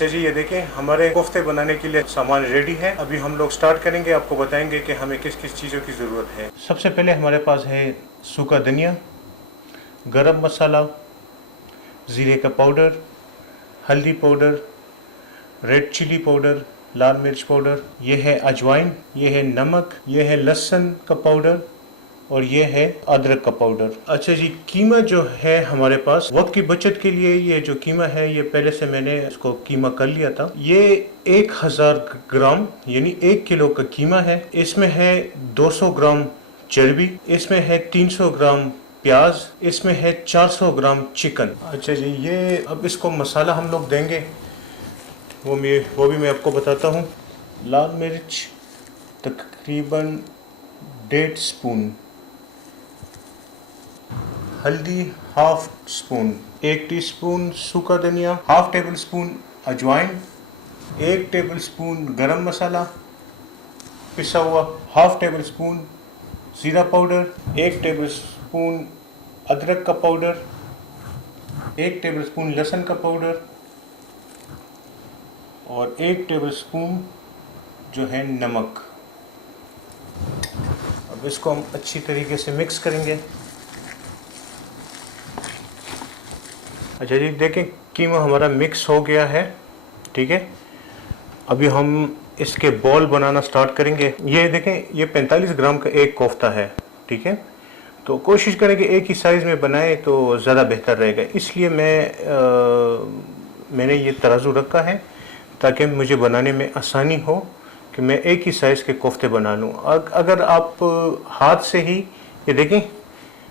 अच्छा जी, ये देखें हमारे कोफ्ते बनाने के लिए सामान रेडी है। अभी हम लोग स्टार्ट करेंगे, आपको बताएंगे कि हमें किस किस चीज़ों की ज़रूरत है। सबसे पहले हमारे पास है सूखा धनिया, गरम मसाला, ज़ीरे का पाउडर, हल्दी पाउडर, रेड चिली पाउडर, लाल मिर्च पाउडर, ये है अजवाइन, ये है नमक, ये है लहसुन का पाउडर और ये है अदरक का पाउडर। अच्छा जी, कीमा जो है हमारे पास वक्त की बचत के लिए, ये जो कीमा है ये पहले से मैंने इसको कीमा कर लिया था। ये 1000 ग्राम यानी 1 किलो का कीमा है। इसमें है 200 ग्राम चर्बी, इसमें है 300 ग्राम प्याज, इसमें है 400 ग्राम चिकन। अच्छा जी, ये अब इसको मसाला हम लोग देंगे, वो भी मैं आपको बताता हूँ। लाल मिर्च तकरीबन 1.5 स्पून, हल्दी हाफ स्पून, 1 टीस्पून सूखा धनिया, हाफ टेबल स्पून अजवाइन, 1 टेबल स्पून गरम मसाला पिसा हुआ, हाफ टेबल स्पून ज़ीरा पाउडर, 1 टेबल स्पून अदरक का पाउडर, 1 टेबल स्पून लहसुन का पाउडर और 1 टेबल स्पून जो है नमक। अब इसको हम अच्छी तरीके से मिक्स करेंगे। अच्छा जी, देखें कीमा हमारा मिक्स हो गया है, ठीक है। अभी हम इसके बॉल बनाना स्टार्ट करेंगे। ये देखें, ये 45 ग्राम का एक कोफ्ता है, ठीक है। तो कोशिश करें कि एक ही साइज़ में बनाएं तो ज़्यादा बेहतर रहेगा। इसलिए मैंने ये तराजू रखा है ताकि मुझे बनाने में आसानी हो कि मैं एक ही साइज़ के कोफ्ते बना लूँ। अगर आप हाथ से ही ये देखें,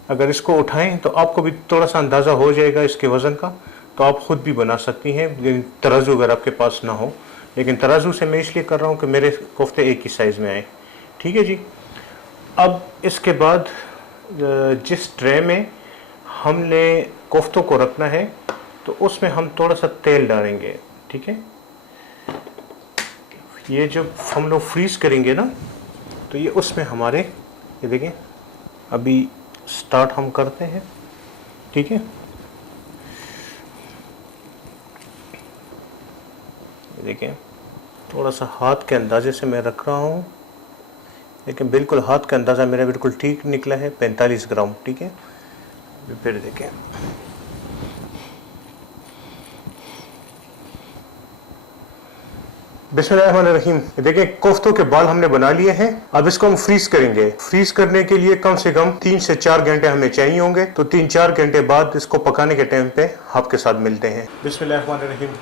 अगर इसको उठाएं तो आपको भी थोड़ा सा अंदाज़ा हो जाएगा इसके वज़न का, तो आप ख़ुद भी बना सकती हैं, लेकिन तराजू अगर आपके पास ना हो। लेकिन तराजू से मैं इसलिए कर रहा हूँ कि मेरे कोफ्ते एक ही साइज़ में आए, ठीक है जी। अब इसके बाद जिस ट्रे में हमने कोफ्तों को रखना है तो उसमें हम थोड़ा सा तेल डालेंगे, ठीक है। ये जब हम लोग फ्रीज़ करेंगे ना, तो ये उसमें हमारे, ये देखें अभी स्टार्ट हम करते हैं, ठीक है। देखें थोड़ा सा हाथ के अंदाजे से मैं रख रहा हूँ, लेकिन बिल्कुल हाथ का अंदाज़ा मेरा बिल्कुल ठीक निकला है, 45 ग्राम, ठीक है। फिर देखें, बिस्मिल्लाहिर्रहमानिर्रहीम। देखिए कोफ्तों के बाल हमने बना लिए हैं। अब इसको हम फ्रीज करेंगे। फ्रीज करने के लिए कम से कम 3 से 4 घंटे हमें चाहिए होंगे। तो 3-4 घंटे बाद इसको पकाने के टाइम पे आपके साथ मिलते हैं। बिस्मिल्लाहिर्रहमानिर्रहीम।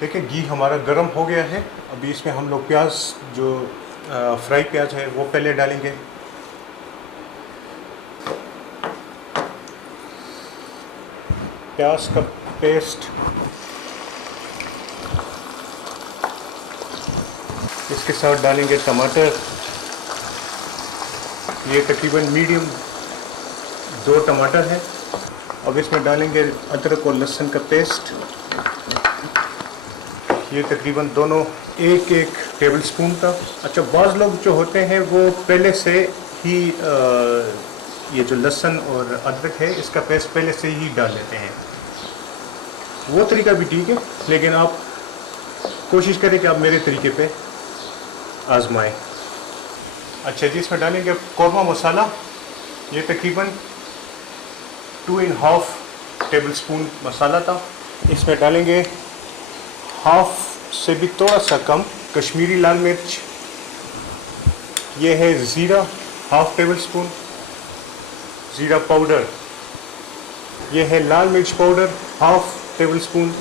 देखिए घी हमारा गर्म हो गया है। अभी इसमें हम लोग प्याज, जो फ्राई प्याज है वो पहले डालेंगे। प्याज का पेस्ट, इसके साथ डालेंगे टमाटर। ये तकरीबन मीडियम 2 टमाटर है। अब इसमें डालेंगे अदरक और लहसुन का पेस्ट। ये तकरीबन दोनों 1-1 टेबल स्पून का। अच्छा, बाज़ लोग जो होते हैं वो पहले से ही ये जो लहसुन और अदरक है इसका पेस्ट पहले से ही डाल लेते हैं। वो तरीका भी ठीक है, लेकिन आप कोशिश करें कि आप मेरे तरीके पे आजमाएं। अच्छा जी, इसमें डालेंगे कौरमा मसाला। ये तकरीबन 2.5 टेबल स्पून मसाला था। इसमें डालेंगे हाफ से भी थोड़ा सा कम कश्मीरी लाल मिर्च। ये है ज़ीरा, हाफ टेबल स्पून ज़ीरा पाउडर। ये है लाल मिर्च पाउडर, हाफ टेबल स्पून।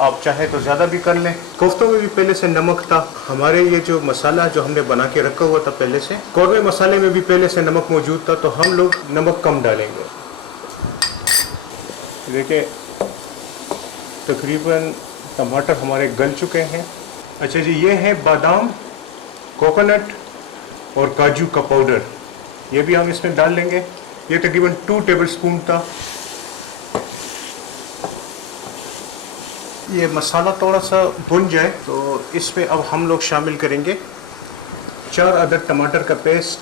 आप चाहे तो ज़्यादा भी कर लें। कोफ्तों में भी पहले से नमक था। हमारे ये जो मसाला जो हमने बना के रखा हुआ था पहले से, कौरमे मसाले में भी पहले से नमक मौजूद था, तो हम लोग नमक कम डालेंगे। देखिए तकरीबन टमाटर हमारे गल चुके हैं। अच्छा जी, ये है बादाम, कोकोनट और काजू का पाउडर। ये भी हम इसमें डाल लेंगे। ये तकरीबन 2 टेबल स्पून था। ये मसाला थोड़ा सा भुन जाए तो इसमें अब हम लोग शामिल करेंगे 4 अदद टमाटर का पेस्ट,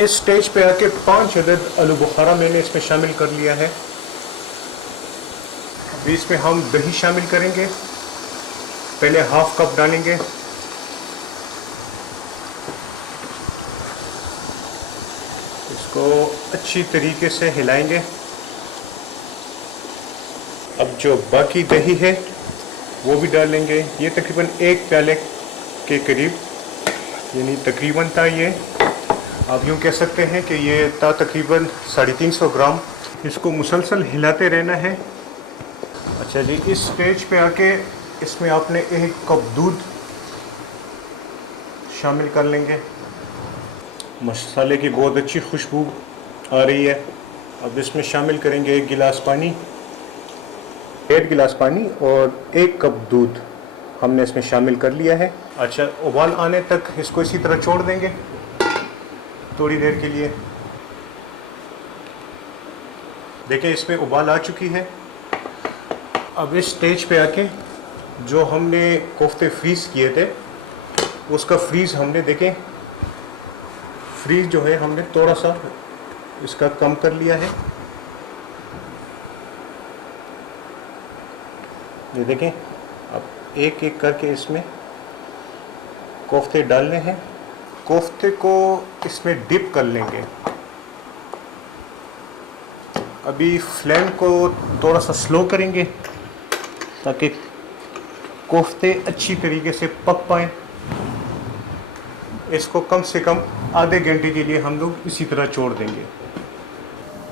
इस स्टेज पे आके 5 अदद आलू बुखारा मैंने इसमें शामिल कर लिया है। अभी इसमें हम दही शामिल करेंगे। पहले हाफ कप डालेंगे। इसको अच्छी तरीके से हिलाएंगे। अब जो बाकी दही है वो भी डालेंगे। ये तकरीबन 1 प्याले के करीब, यानी तकरीबन था ये, आप यूँ कह सकते हैं कि ये था तकरीबन 350 ग्राम। इसको मुसलसल हिलाते रहना है। अच्छा जी, इस स्टेज पे आके इसमें आपने 1 कप दूध शामिल कर लेंगे। मसाले की बहुत अच्छी खुशबू आ रही है। अब इसमें शामिल करेंगे 1 गिलास पानी, 1.5 गिलास पानी और 1 कप दूध हमने इसमें शामिल कर लिया है। अच्छा, उबाल आने तक इसको इसी तरह छोड़ देंगे थोड़ी देर के लिए। देखिए इसमें उबाल आ चुकी है। अब इस स्टेज पे आके जो हमने कोफ्ते फ्रीज़ किए थे उसका फ्रीज़ हमने, देखें फ्रीज जो है हमने थोड़ा सा इसका कम कर लिया है। ये देखें, अब एक एक करके इसमें कोफ्ते डालने हैं। कोफ्ते को इसमें डिप कर लेंगे। अभी फ्लेम को थोड़ा सा स्लो करेंगे ताकि कोफ्ते अच्छी तरीके से पक पाएँ। इसको कम से कम आधे घंटे के लिए हम लोग इसी तरह छोड़ देंगे।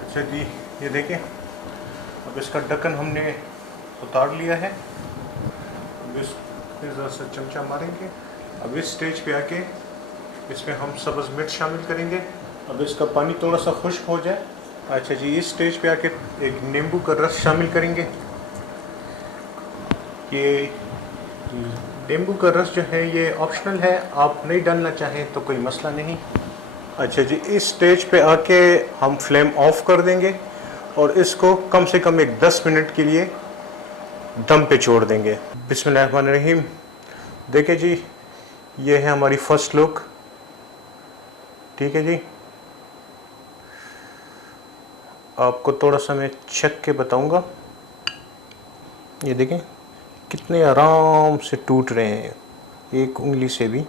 अच्छा जी, ये देखें, अब इसका ढक्कन हमने उतार लिया है। अब इसमें ज़रा सा चमचा मारेंगे। अब इस स्टेज पे आके इसमें हम सब्ज़ मिर्च शामिल करेंगे। अब इसका पानी थोड़ा सा खुश्क हो जाए। अच्छा जी, इस स्टेज पे आके एक नींबू का रस शामिल करेंगे। ये नींबू का रस जो है ये ऑप्शनल है, आप नहीं डालना चाहें तो कोई मसला नहीं। अच्छा जी, इस स्टेज पे आके हम फ्लेम ऑफ कर देंगे और इसको कम से कम 10 मिनट के लिए दम पे छोड़ देंगे। बिस्मिल्लाहिर्रहमानिर्रहीम। देखिए जी, ये है हमारी फर्स्ट लुक। ठीक है जी, आपको थोड़ा सा मैं चख के बताऊंगा। ये देखें कितने आराम से टूट रहे हैं, एक उंगली से भी।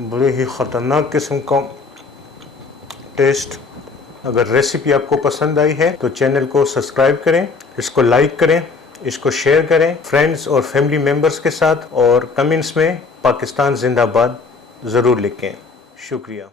बड़े ही ख़तरनाक किस्म का टेस्ट। अगर रेसिपी आपको पसंद आई है तो चैनल को सब्सक्राइब करें, इसको लाइक करें, इसको शेयर करें फ्रेंड्स और फैमिली मेम्बर्स के साथ, और कमेंट्स में पाकिस्तान जिंदाबाद ज़रूर लिखें। शुक्रिया।